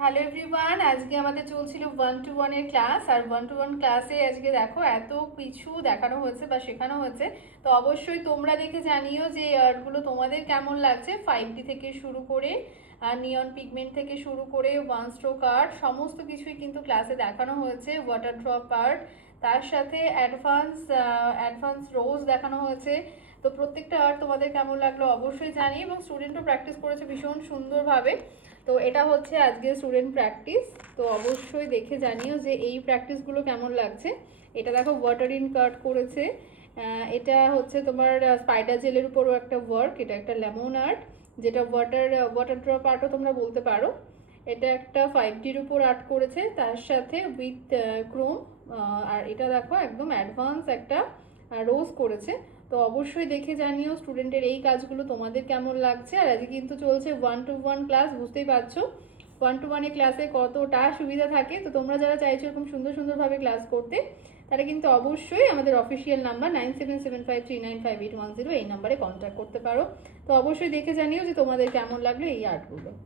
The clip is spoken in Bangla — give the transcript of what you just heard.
হ্যালো এভরিওয়ান, আজকে আমাদের চলছিল 1 to 1 এর ক্লাস। আর 1 to 1 ক্লাসে আজকে দেখো এত কিছু দেখানো হয়েছে বা শেখানো হয়েছে। তো অবশ্যই তোমরা দেখে জানিও যে এই আর্টগুলো তোমাদের কেমন লাগছে। 5D থেকে শুরু করে নিয়ন পিগমেন্ট থেকে শুরু করে ওয়ান স্ট্রোক আর্ট সমস্ত কিছুই কিন্তু ক্লাসে দেখানো হয়েছে। ওয়াটার ড্রপ আর্ট, তার সাথে অ্যাডভান্স রোজ দেখানো হয়েছে। তো প্রত্যেকটা আর্ট তোমাদের কেমন লাগলো অবশ্যই জানি, এবং স্টুডেন্টও প্র্যাকটিস করেছে ভীষণ সুন্দরভাবে। তো এটা হচ্ছে আজকে স্টুডেন্ট প্র্যাকটিস। তো অবশ্যই দেখে জানিও যে এই প্র্যাকটিসগুলো কেমন লাগছে। এটা দেখো ওয়াটার ইন কাট করেছে। এটা হচ্ছে তোমার স্পাইডার জেলের উপরও একটা ওয়ার্ক। এটা একটা লেমন আর্ট, যেটা ওয়াটার ড্রপ আর্টও তোমরা বলতে পারো। এটা একটা 5Dর উপর আর্ট করেছে, তার সাথে উইথ ক্রোম। আর এটা দেখো একদম অ্যাডভান্স একটা রোজ করেছে। তো অবশ্যই দেখে জানিও স্টুডেন্টের এই কাজগুলো তোমাদের কেমন লাগছে। আর আজকে কিন্তু চলছে 1 to 1 ক্লাস, বুঝতেই পারছো 1 to 1 ক্লাসে কতটা সুবিধা থাকে। তো তোমরা যারা চাইছো এরকম সুন্দরভাবে ক্লাস করতে, তারা কিন্তু অবশ্যই আমাদের অফিসিয়াল নাম্বার 9775395810 এই নাম্বারে কন্ট্যাক্ট করতে পারো। তো অবশ্যই দেখে জানিও যে তোমাদের কেমন লাগলো এই আর্টগুলো।